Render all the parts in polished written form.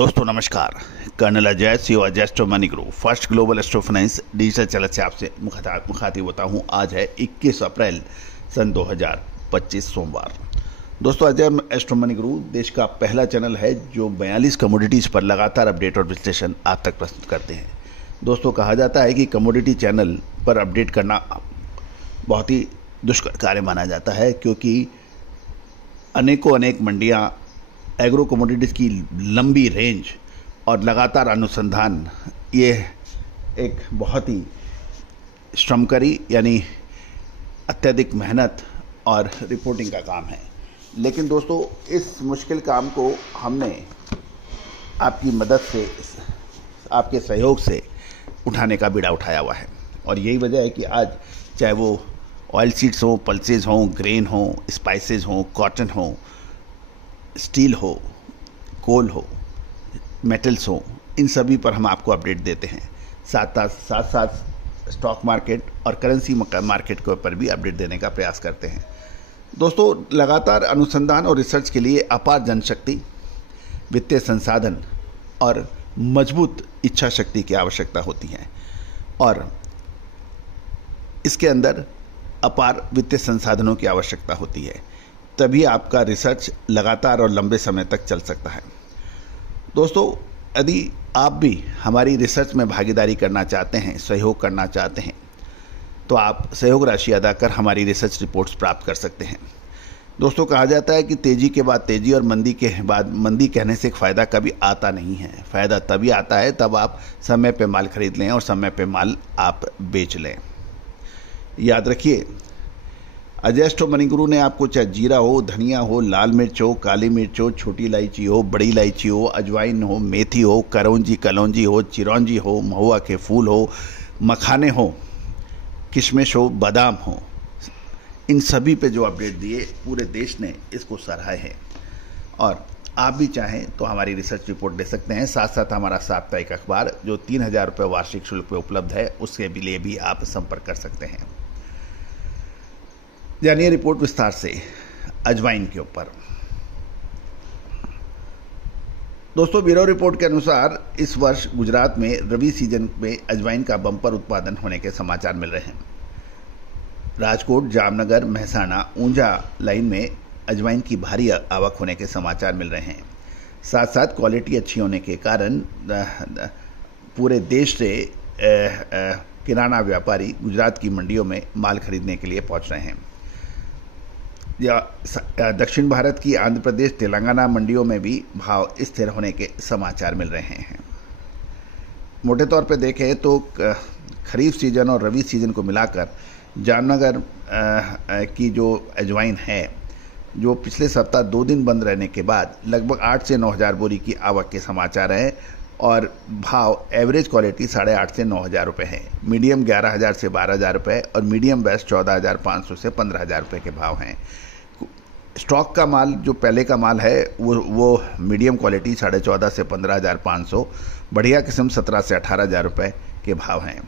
दोस्तों नमस्कार। Colonel Ajay CO Ajay astro money group first global astro finance digital channel से आपसे मुखातिब होता हूं। आज है 21 अप्रैल सन 2025 सोमवार। दोस्तों अजय एस्ट्रो मनी ग्रुप देश का पहला चैनल है जो 42 कमोडिटीज़ पर लगातार अपडेट और विश्लेषण आप तक प्रस्तुत करते हैं। दोस्तों कहा जाता है कि कमोडिटी चैनल पर अपडेट करना बहुत ही दुष्कर कार्य माना जाता है, क्योंकि अनेक मंडियां, एग्रो कमोडिटीज़ की लंबी रेंज और लगातार अनुसंधान, ये एक बहुत ही श्रमकारी यानी अत्यधिक मेहनत और रिपोर्टिंग का काम है। लेकिन दोस्तों इस मुश्किल काम को हमने आपकी मदद से, आपके सहयोग से उठाने का बीड़ा उठाया हुआ है। और यही वजह है कि आज चाहे वो ऑयल सीड्स हो, पल्सेस हो, ग्रेन हो, स्पाइसेस हो, कॉटन हो, स्टील हो, कोल हो, मेटल्स हो, इन सभी पर हम आपको अपडेट देते हैं। साथ स्टॉक मार्केट और करेंसी मार्केट के ऊपर भी अपडेट देने का प्रयास करते हैं। दोस्तों लगातार अनुसंधान और रिसर्च के लिए अपार जनशक्ति, वित्तीय संसाधन और मजबूत इच्छा शक्ति की आवश्यकता होती है, और इसके अंदर अपार वित्तीय संसाधनों की आवश्यकता होती है, तभी आपका रिसर्च लगातार और लंबे समय तक चल सकता है। दोस्तों यदि आप भी हमारी रिसर्च में भागीदारी करना चाहते हैं, सहयोग करना चाहते हैं, तो आप सहयोग राशि अदा कर हमारी रिसर्च रिपोर्ट्स प्राप्त कर सकते हैं। दोस्तों कहा जाता है कि तेज़ी के बाद तेज़ी और मंदी के बाद मंदी कहने से एक फ़ायदा कभी आता नहीं है। फ़ायदा तभी आता है तब आप समय पे माल खरीद लें और समय पे माल आप बेच लें। याद रखिए, अजय एस्ट्रो मनी गुरु ने आपको चाहे जीरा हो, धनिया हो, लाल मिर्च हो, काली मिर्च हो, छोटी इलायची हो, बड़ी इलायची हो, अजवाइन हो, मेथी हो, कलौंजी हो, चिरौंजी हो, महुआ के फूल हो, मखाने हो, किशमिश हो, बादाम हो, इन सभी पे जो अपडेट दिए पूरे देश ने इसको सराहा है। और आप भी चाहें तो हमारी रिसर्च रिपोर्ट दे सकते हैं। साथ साथ हमारा साप्ताहिक अखबार जो 3000 रुपये वार्षिक शुल्क पे उपलब्ध है, उसके लिए भी आप संपर्क कर सकते हैं। जानिए रिपोर्ट विस्तार से अजवाइन के ऊपर। दोस्तों ब्यूरो रिपोर्ट के अनुसार इस वर्ष गुजरात में रबी सीजन में अजवाइन का बम्पर उत्पादन होने के समाचार मिल रहे हैं। राजकोट, जामनगर, मेहसाणा, ऊंझा लाइन में अजवाइन की भारी आवक होने के समाचार मिल रहे हैं। साथ साथ क्वालिटी अच्छी होने के कारण पूरे देश से किराना व्यापारी गुजरात की मंडियों में माल खरीदने के लिए पहुंच रहे हैं। दक्षिण भारत की आंध्र प्रदेश, तेलंगाना मंडियों में भी भाव स्थिर होने के समाचार मिल रहे हैं। मोटे तौर पर देखें तो खरीफ सीजन और रबी सीजन को मिलाकर जामनगर की जो अजवाइन है, जो पिछले सप्ताह 2 दिन बंद रहने के बाद लगभग 8 से 9 हज़ार बोरी की आवक के समाचार हैं, और भाव एवरेज क्वालिटी 8,500 से 9,000 रुपये है। मीडियम 11,000 से 12,000 रुपये और मीडियम बेस्ट 14,500 से 15,000 रुपये के भाव हैं। स्टॉक का माल जो पहले का माल है वो मीडियम क्वालिटी 14,500 से 15,500, बढ़िया किस्म 17,000 से 18,000 रुपये के भाव हैं।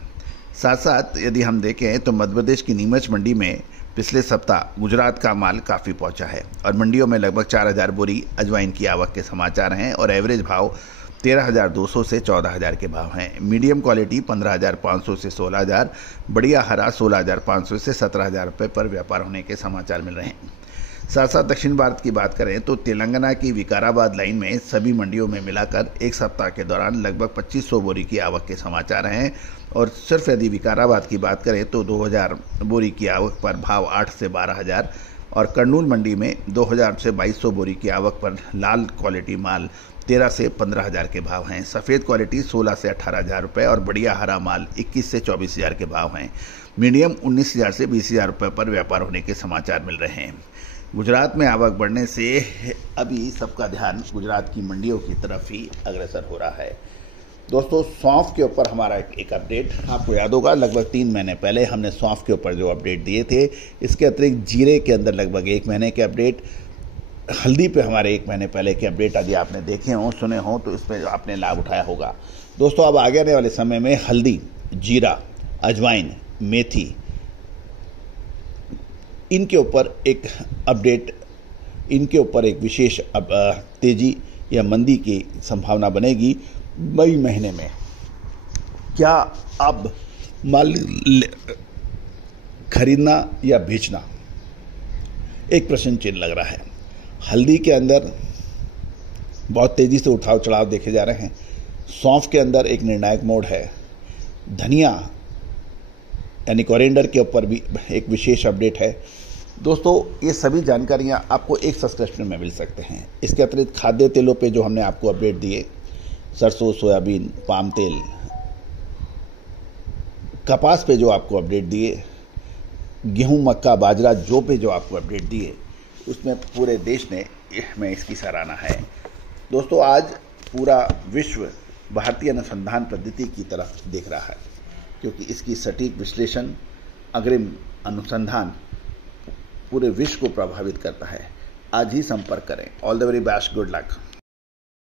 साथ साथ यदि हम देखें तो मध्य प्रदेश की नीमच मंडी में पिछले सप्ताह गुजरात का माल काफ़ी पहुंचा है, और मंडियों में लगभग 4,000 बोरी अजवाइन की आवक के समाचार हैं, और एवरेज भाव 13,200 से 14,000 के भाव हैं। मीडियम क्वालिटी 15,500 से 16,000, बढ़िया हरा 16,500 से 17,000 रुपये पर व्यापार होने के समाचार मिल रहे हैं। साथ साथ दक्षिण भारत की बात करें तो तेलंगाना की विकाराबाद लाइन में सभी मंडियों में मिलाकर एक सप्ताह के दौरान लगभग 2,500 बोरी की आवक के समाचार हैं, और सिर्फ यदि विकाराबाद की बात करें तो 2,000 बोरी की आवक पर भाव 8 से 12,000, और कर्नूल मंडी में 2,000 से 2,200 बोरी की आवक पर लाल क्वालिटी माल 13 से 15,000 के भाव हैं। सफ़ेद क्वालिटी 16 से 18,000 रुपये और बढ़िया हरा माल 21 से 24,000 के भाव हैं। मीडियम 19,000 से 20,000 रुपये पर व्यापार होने के समाचार मिल रहे हैं। गुजरात में आवक बढ़ने से अभी सबका ध्यान गुजरात की मंडियों की तरफ ही अग्रसर हो रहा है। दोस्तों सौंफ के ऊपर हमारा एक अपडेट आपको याद होगा, लगभग 3 महीने पहले हमने सौंफ के ऊपर जो अपडेट दिए थे। इसके अतिरिक्त जीरे के अंदर लगभग 1 महीने के अपडेट, हल्दी पे हमारे 1 महीने पहले के अपडेट यदि आपने देखे हों, सुने हों तो इसमें आपने लाभ उठाया होगा। दोस्तों अब आगे आने वाले समय में हल्दी, जीरा, अजवाइन, मेथी, इनके ऊपर एक अपडेट, इनके ऊपर एक विशेष तेजी या मंदी की संभावना बनेगी मई महीने में। क्या अब माल खरीदना या बेचना, एक प्रश्न चिन्ह लग रहा है। हल्दी के अंदर बहुत तेजी से उठाव चढ़ाव देखे जा रहे हैं। सौंफ के अंदर एक निर्णायक मोड़ है। धनिया यानी कोरिएंडर के ऊपर भी एक विशेष अपडेट है। दोस्तों, ये सभी जानकारियां आपको एक सब्सक्रिप्शन में मिल सकते हैं। इसके अतिरिक्त खाद्य तेलों पे जो हमने आपको अपडेट दिए, सरसों, सोयाबीन, पाम तेल, कपास पे जो आपको अपडेट दिए, गेहूं, मक्का, बाजरा, जौ पे जो आपको अपडेट दिए, उसमें पूरे देश ने में इसकी सराहना है। दोस्तों, आज पूरा विश्व भारतीय अनुसंधान पद्धति की तरफ देख रहा है, क्योंकि इसकी सटीक विश्लेषण, अग्रिम अनुसंधान पूरे विश्व को प्रभावित करता है। आज ही संपर्क करें। All the very best, good luck.